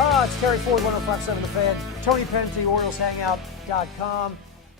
It's Terry Ford, 105.7 The Fan. Tony Pennington, OriolsHangout.com.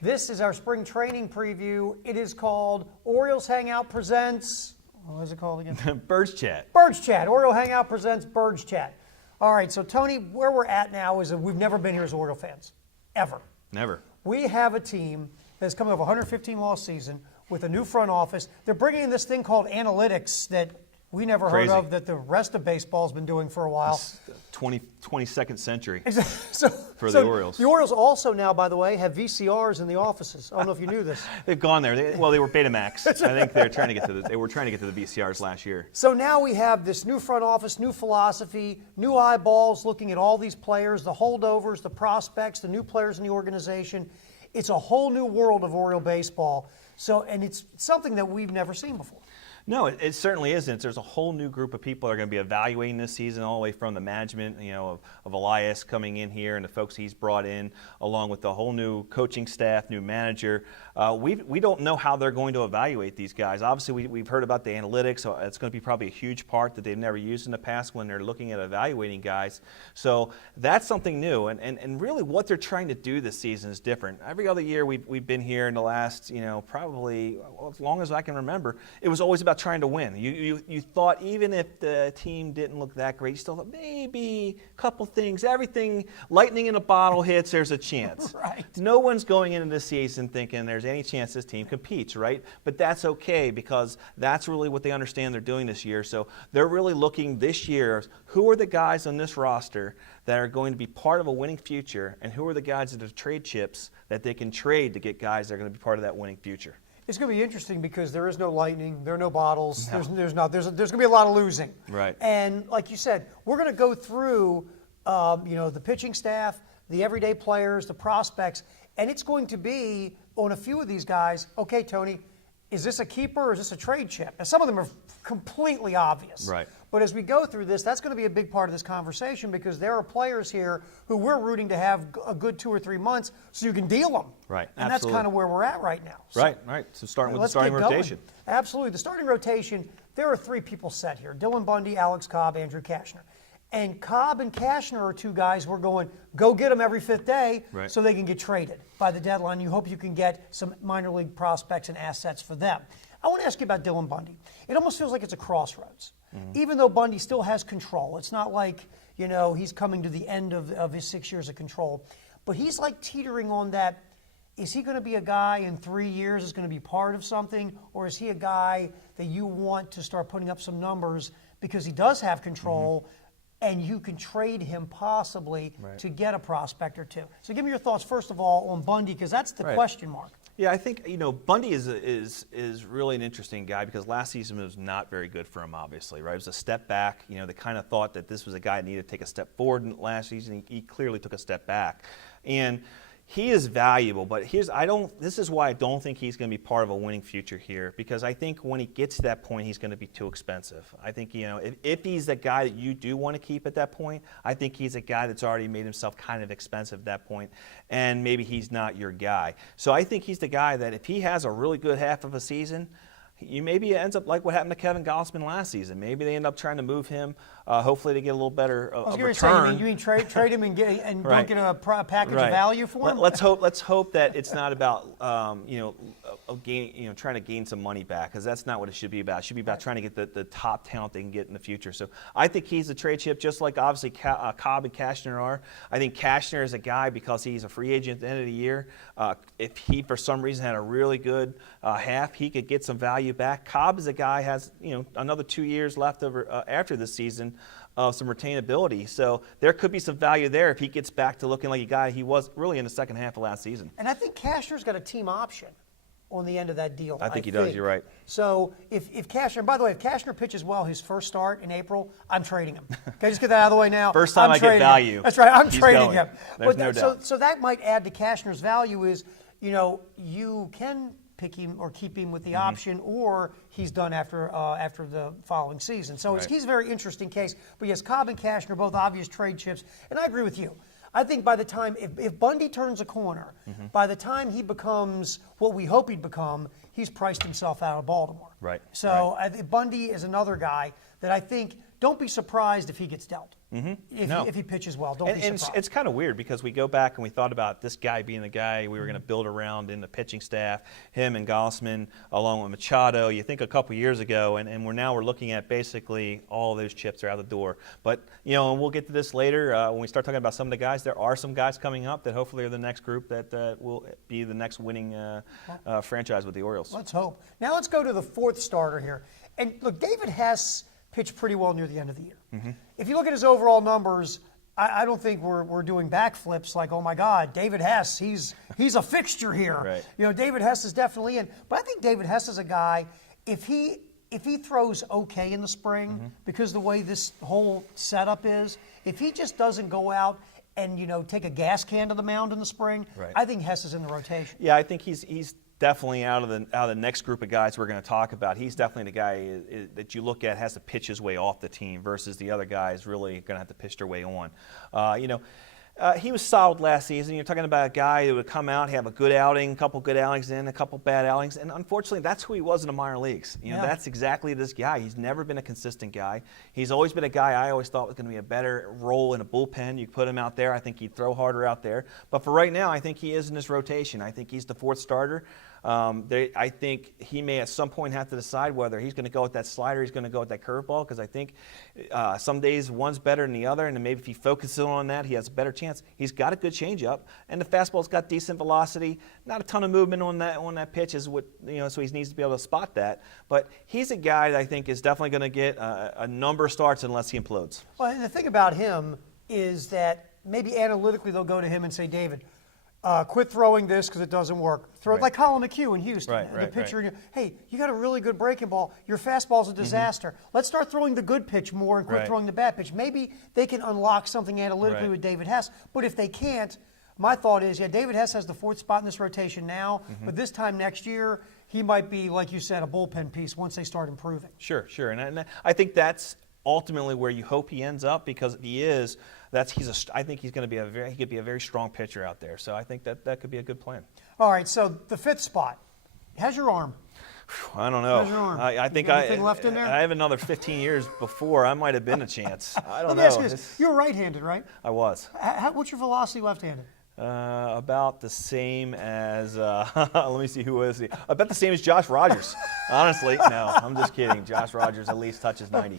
This is our spring training preview. It is called Orioles Hangout Presents, what is it called again? Birds Chat. Birds Chat. Oriole Hangout Presents Birds Chat. All right, so Tony, where we're at now is that we've never been here as Oriole fans, ever. Never. We have a team that's coming off a 115-loss season with a new front office. They're bringing in this thing called analytics that we never heard of, that the rest of baseball's been doing for a while. 22nd century for the Orioles. The Orioles also now, by the way, have VCRs in the offices. I don't know if you knew this. They've gone there. They were Betamax. I think they were trying to get to the VCRs last year. So now we have this new front office, new philosophy, new eyeballs looking at all these players, the holdovers, the prospects, the new players in the organization. It's a whole new world of Oriole baseball. And it's something that we've never seen before. No, it certainly isn't. There's a whole new group of people that are going to be evaluating this season, all the way from the management, of Elias coming in here and the folks he's brought in, along with the whole new coaching staff, new manager. We don't know how they're going to evaluate these guys. Obviously, we've heard about the analytics. So it's going to be probably a huge part that they've never used in the past when they're looking at evaluating guys. So that's something new. And really what they're trying to do this season is different. Every other year we've been here in the last, probably as long as I can remember, it was always about trying to win. You thought even if the team didn't look that great, you still thought maybe a couple things, everything, lightning in a bottle hits, there's a chance. Right. No one's going into this season thinking there's any chance this team competes, right? But that's okay because that's really what they understand they're doing this year. So they're really looking this year, who are the guys on this roster that are going to be part of a winning future, and who are the guys that are trade chips that they can trade to get guys that are going to be part of that winning future. It's going to be interesting because there is no lightning, there are no bottles, No. there's going to be a lot of losing. Right. And like you said, we're going to go through, the pitching staff, the everyday players, the prospects, and it's going to be on a few of these guys. Okay, Tony, is this a keeper or is this a trade chip? And some of them are completely obvious. Right. But as we go through this, that's going to be a big part of this conversation because there are players here who we're rooting to have a good 2 or 3 months so you can deal them. Right. And Absolutely. that's kind of where we're at right now. So, Right. So starting with the let's starting get going. rotation. Absolutely. The starting rotation, there are 3 people set here. Dylan Bundy, Alex Cobb, Andrew Cashner. And Cobb and Cashner are 2 guys we're going, go get them every 5th day so they can get traded by the deadline. You hope you can get some minor league prospects and assets for them. I want to ask you about Dylan Bundy. It almost feels like it's a crossroads. Mm-hmm. Even though Bundy still has control, it's not like, he's coming to the end of his 6 years of control. But he's like teetering on that. Is he going to be a guy in 3 years that's going to be part of something? Or is he a guy that you want to start putting up some numbers because he does have control and you can trade him possibly to get a prospect or 2? So give me your thoughts, first of all, on Bundy because that's the question mark. Yeah, I think Bundy is really an interesting guy because last season was not very good for him. Obviously, right? It was a step back. They kind of thought that this was a guy that needed to take a step forward. And last season, he clearly took a step back, and he is valuable. But this is why I don't think he's going to be part of a winning future here because I think when he gets to that point, he's going to be too expensive. I think if he's the guy that you do want to keep at that point, I think he's a guy that's already made himself kind of expensive at that point, and maybe he's not your guy. So I think he's the guy that if he has a really good half of a season, maybe it ends up like what happened to Kevin Gausman last season. Maybe they end up trying to move him, hopefully to get a little better return. You mean trade him and don't get a package of value for him? Let's hope that it's not about trying to gain some money back because that's not what it should be about. It should be about trying to get the top talent they can get in the future. So I think he's a trade chip, just like obviously Cobb and Cashner are. I think Cashner is a guy because he's a free agent at the end of the year. If he for some reason had a really good half, he could get some value back. Cobb is a guy has another 2 years left after this season of some retainability. So there could be some value there if he gets back to looking like a guy he was really in the second half of last season. And I think Cashner's got a team option on the end of that deal. I think he does. You're right. So if Cashner, and by the way, if Cashner pitches well his first start in April, I'm trading him. Can I just get that out of the way now? First time I get value. That's right. I'm trading him. There's no doubt. So that might add to Cashner's value is, you can pick him or keep him with the option, or he's done after the following season. So he's a very interesting case. But yes, Cobb and Cashner, both obvious trade chips, and I agree with you. I think by the time, if Bundy turns a corner, by the time he becomes what we hope he'd become, he's priced himself out of Baltimore. Right. So I think Bundy is another guy that I think, don't be surprised if he gets dealt. if he pitches well. Don't be surprised. It's kind of weird because we go back and we thought about this guy being the guy we were going to build around in the pitching staff, him and Gossman along with Machado. You think a couple years ago, and we're looking at basically all of those chips are out the door. But, and we'll get to this later when we start talking about some of the guys. There are some guys coming up that hopefully are the next group that will be the next winning franchise with the Orioles. Let's hope. Now let's go to the fourth starter here. And look, David Hess pitched pretty well near the end of the year. If you look at his overall numbers, I don't think we're doing backflips like, oh my God, David Hess, he's a fixture here. Right. David Hess is definitely in. But I think David Hess is a guy, if he throws okay in the spring, because the way this whole setup is, if he just doesn't go out and take a gas can to the mound in the spring, I think Hess is in the rotation. Yeah, I think he's definitely out of the next group of guys we're going to talk about. He's definitely the guy that you look at has to pitch his way off the team versus the other guys really going to have to pitch their way on. He was solid last season. You're talking about a guy who would come out, have a good outing, a couple good outings in, a couple bad outings, and unfortunately that's who he was in the minor leagues. That's exactly this guy. He's never been a consistent guy. He's always been a guy I always thought was going to be a better role in a bullpen. You put him out there, I think he'd throw harder out there. But for right now, I think he is in this rotation. I think he's the fourth starter. I think he may at some point have to decide whether he's going to go with that slider, he's going to go with that curveball, because I think some days one's better than the other, and then maybe if he focuses on that, he has a better chance. He's got a good changeup, and the fastball's got decent velocity. Not a ton of movement on that pitch is what so he needs to be able to spot that. But he's a guy that I think is definitely going to get a number of starts unless he implodes. Well, and the thing about him is that maybe analytically they'll go to him and say, David, quit throwing this because it doesn't work. Throw it like Colin McHugh in Houston. The pitcher, hey, you got a really good breaking ball. Your fastball's a disaster. Let's start throwing the good pitch more and quit throwing the bad pitch. Maybe they can unlock something analytically with David Hess. But if they can't, my thought is, David Hess has the fourth spot in this rotation now, but this time next year, he might be, like you said, a bullpen piece once they start improving. Sure. And I think that's ultimately where you hope he ends up, because if he is, I think he's going to be he could be a very strong pitcher out there. So I think that could be a good plan. All right, so the fifth spot. How's your arm? I don't know. How's your arm? I think anything left in there? I have another 15 years before. I might have been a chance. I don't know. Let me ask you this. You're right-handed, right? I was. What's your velocity left-handed? About the same as, let me see, who is he? About the same as Josh Rogers. Honestly, no, I'm just kidding. Josh Rogers at least touches 90.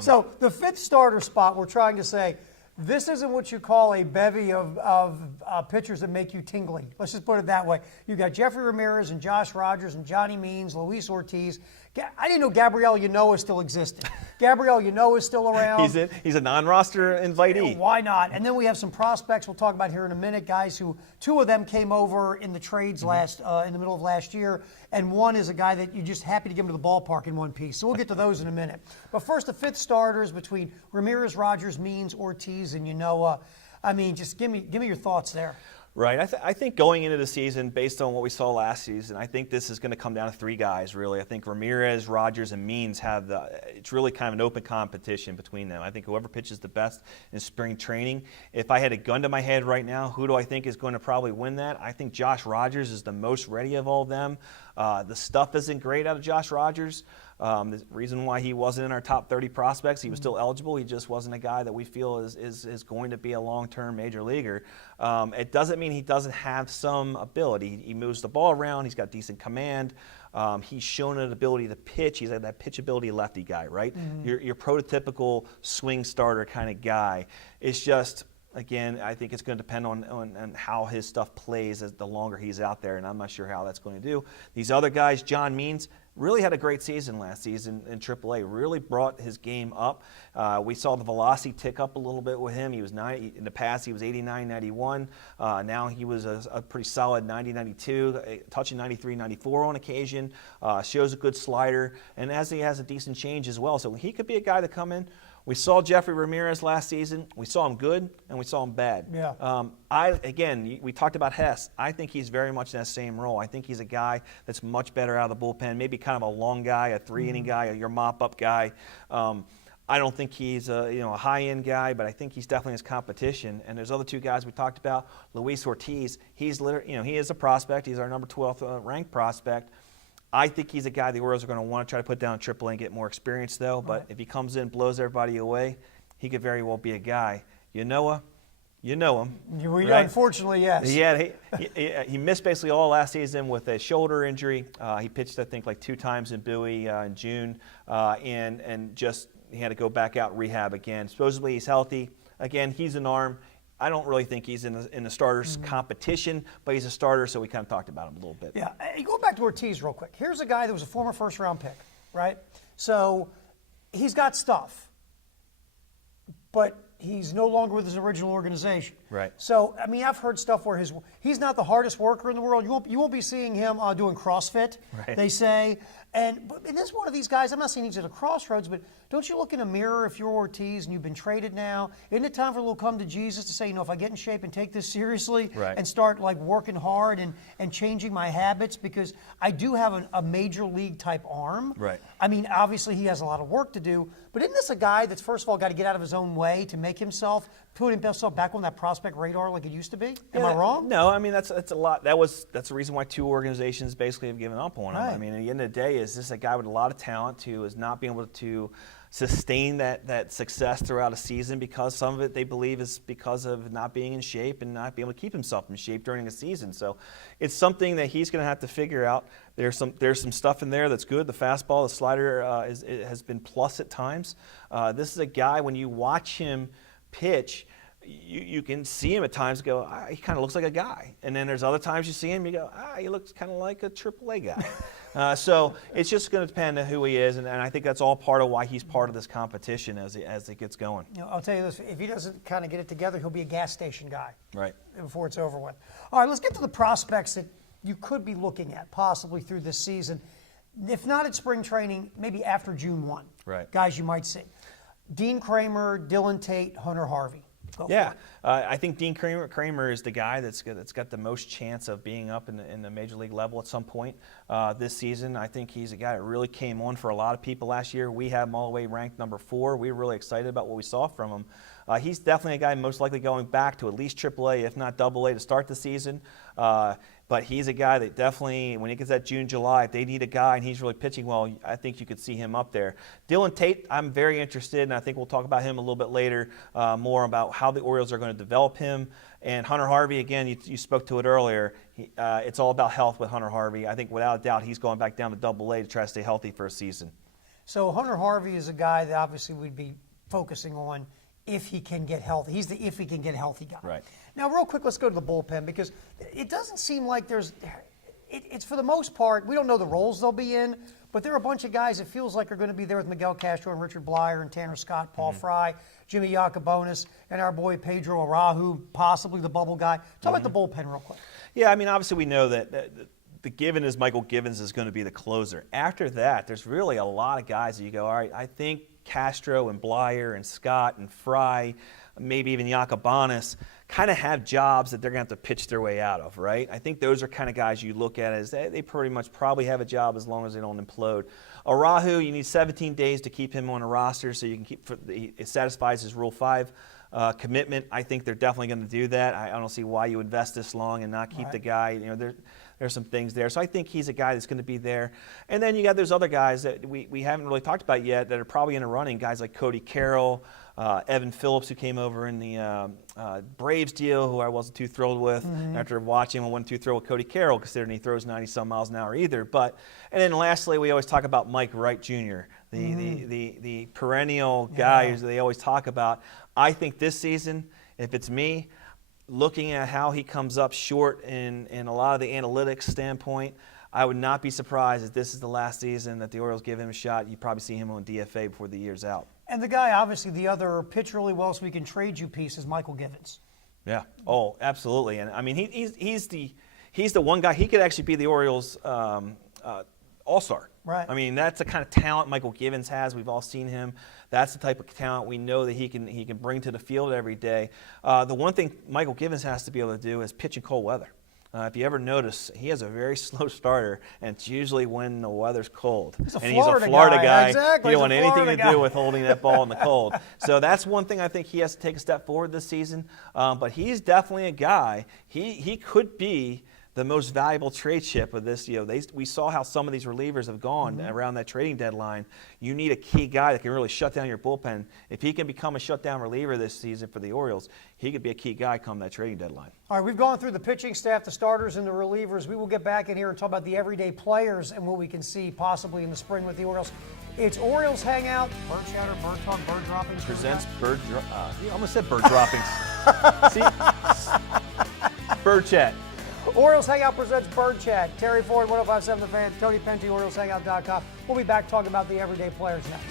So the fifth starter spot, we're trying to say, this isn't what you call a bevy of pitchers that make you tingly. Let's just put it that way. You got Jeffrey Ramirez and Josh Rogers and Johnny Means, Luis Ortiz. I didn't know Gabriel Ynoa still existed. Gabriel Ynoa is still around. He's a non-roster invitee. Why not? And then we have some prospects we'll talk about here in a minute, guys who, two of them came over in the trades in the middle of last year, and one is a guy that you're just happy to give him to the ballpark in one piece. So we'll get to those in a minute. But first, the fifth starters between Ramirez, Rogers, Means, Ortiz, and Ynoa. I mean, just give me your thoughts there. Right. I think going into the season, based on what we saw last season, I think this is going to come down to three guys, really. I think Ramirez, Rogers, and Means it's really kind of an open competition between them. I think whoever pitches the best in spring training, if I had a gun to my head right now, who do I think is going to probably win that? I think Josh Rogers is the most ready of all of them. The stuff isn't great out of Josh Rogers. The reason why he wasn't in our top 30 prospects, he was still eligible. He just wasn't a guy that we feel is going to be a long-term major leaguer. It doesn't mean he doesn't have some ability. He moves the ball around. He's got decent command. He's shown an ability to pitch. He's that pitchability lefty guy, right? Your prototypical swing starter kind of guy. It's just, again, I think it's going to depend on how his stuff plays as the longer he's out there, and I'm not sure how that's going to do. These other guys, John Means, really had a great season last season in AAA, really brought his game up. We saw the velocity tick up a little bit with him. He was in the past, he was 89, 91. Now he was a pretty solid 90, 92, touching 93, 94 on occasion. Shows a good slider, and as he has a decent change as well. So he could be a guy to come in. We saw Jeffrey Ramirez last season. We saw him good, and we saw him bad. Yeah. We talked about Hess. I think he's very much in that same role. I think he's a guy that's much better out of the bullpen, maybe kind of a long guy, a three-inning guy, your mop-up guy. I don't think he's a high-end guy, but I think he's definitely his competition. And there's other two guys we talked about. Luis Ortiz, he is a prospect. He's our number 12th ranked prospect. I think he's a guy the Orioles are going to want to try to put down in AAA and get more experience, though. But if he comes in, blows everybody away, he could very well be a guy. You know him. We, right? Unfortunately, yes. He missed basically all last season with a shoulder injury. He pitched, I think, like 2 times in Bowie in June, and just he had to go back out and rehab again. Supposedly he's healthy. Again, he's an arm. I don't really think he's in the starters competition, but he's a starter, so we kind of talked about him a little bit. Yeah, hey, go back to Ortiz real quick. Here's a guy that was a former first-round pick, right? So he's got stuff, but he's no longer with his original organization. Right. So, I mean, I've heard stuff where he's not the hardest worker in the world. You won't be seeing him doing CrossFit, right. They say. And this is one of these guys, I'm not saying he's at a crossroads, but don't you look in a mirror if you're Ortiz and you've been traded now? Isn't it time for a little come to Jesus to say, if I get in shape and take this seriously right. and start like working hard and changing my habits? Because I do have a major league type arm. Right. I mean, obviously he has a lot of work to do, but isn't this a guy that's first of all got to get out of his own way to make himself, put himself back on that prospect radar like it used to be? Am I wrong? No, I mean that's a lot. That's the reason why 2 organizations basically have given up on him. Right. I mean, at the end of the day, is this a guy with a lot of talent who is not being able to sustain that success throughout a season because some of it they believe is because of not being in shape and not being able to keep himself in shape during a season. So it's something that he's going to have to figure out. There's some stuff in there that's good. The fastball, the slider has been plus at times. This is a guy, when you watch him pitch, you can see him at times go, he kind of looks like a guy. And then there's other times you see him, you go, he looks kind of like a AAA guy. So it's just going to depend on who he is, and I think that's all part of why he's part of this competition as it gets going. I'll tell you this, if he doesn't kind of get it together, he'll be a gas station guy. Right. Before it's over with. All right, let's get to the prospects that you could be looking at possibly through this season. If not at spring training, maybe after June 1. Right. Guys you might see. Dean Kramer, Dylan Tate, Hunter Harvey. I think Dean Kramer is the guy that's got the most chance of being up in the major league level at some point this season. I think he's a guy that really came on for a lot of people last year. We have him all the way ranked number 4. We were really excited about what we saw from him. He's definitely a guy most likely going back to at least AAA, if not AA, to start the season. But he's a guy that definitely, when he gets that June, July, if they need a guy and he's really pitching well, I think you could see him up there. Dylan Tate, I'm very interested, and I think we'll talk about him a little bit later, more about how the Orioles are going to develop him. And Hunter Harvey, again, you spoke to it earlier. It's all about health with Hunter Harvey. I think without a doubt he's going back down to AA to try to stay healthy for a season. So Hunter Harvey is a guy that obviously we'd be focusing on if he can get healthy. He's the if he can get healthy guy. Right. Now, real quick, let's go to the bullpen because it doesn't seem like it's for the most part, we don't know the roles they'll be in, but there are a bunch of guys it feels like are going to be there with Miguel Castro and Richard Blyer and Tanner Scott, Paul Fry, Jimmy Yacobonis, and our boy Pedro Arahu, possibly the bubble guy. Talk about the bullpen real quick. Yeah, I mean, obviously we know that the given is Michael Givens is going to be the closer. After that, there's really a lot of guys that you go, all right, I think Castro and Blyer and Scott and Fry, maybe even Yacobonis, kind of have jobs that they're going to have to pitch their way out of, right? I think those are kind of guys you look at as they pretty much probably have a job as long as they don't implode. Arahu, you need 17 days to keep him on a roster so you can it satisfies his Rule 5 commitment. I think they're definitely going to do that. I don't see why you invest this long and not keep the guy. There's some things there. So I think he's a guy that's going to be there. And then you got those other guys that we haven't really talked about yet that are probably in the running, guys like Cody Carroll, Evan Phillips, who came over in the Braves deal, who I wasn't too thrilled with after watching him. I wasn't too thrilled with Cody Carroll, considering he throws 90-some miles an hour either. And then lastly, we always talk about Mike Wright Jr., the perennial guy who they always talk about. I think this season, if it's me, looking at how he comes up short in a lot of the analytics standpoint, I would not be surprised if this is the last season that the Orioles give him a shot. You probably see him on DFA before the year's out. And the guy, obviously, the other pitch really well so we can trade you piece is Michael Givens. Yeah. Oh, absolutely. And I mean, he's the one guy. He could actually be the Orioles' all-star. Right. I mean, that's the kind of talent Michael Givens has. We've all seen him. That's the type of talent we know that he can bring to the field every day. The one thing Michael Givens has to be able to do is pitch in cold weather. If you ever notice, he has a very slow starter, and it's usually when the weather's cold. He's a Florida guy. Exactly. You don't want anything to do with holding that ball in the cold. So that's one thing I think he has to take a step forward this season. But he's definitely a guy. He could be the most valuable trade chip of this. We saw how some of these relievers have gone around that trading deadline. You need a key guy that can really shut down your bullpen. If he can become a shutdown reliever this season for the Orioles, he could be a key guy come that trading deadline. All right, we've gone through the pitching staff, the starters, and the relievers. We will get back in here and talk about the everyday players and what we can see possibly in the spring with the Orioles. It's Orioles Hangout, Bird Chatter, Bird Talk, Bird Droppings. Presents Bird. I almost said Bird Droppings. See, Bird Chat. Orioles Hangout presents Bird Chat. Terry Ford, 105.7 The Fan, Tony Penty, OriolesHangout.com. We'll be back talking about the everyday players next.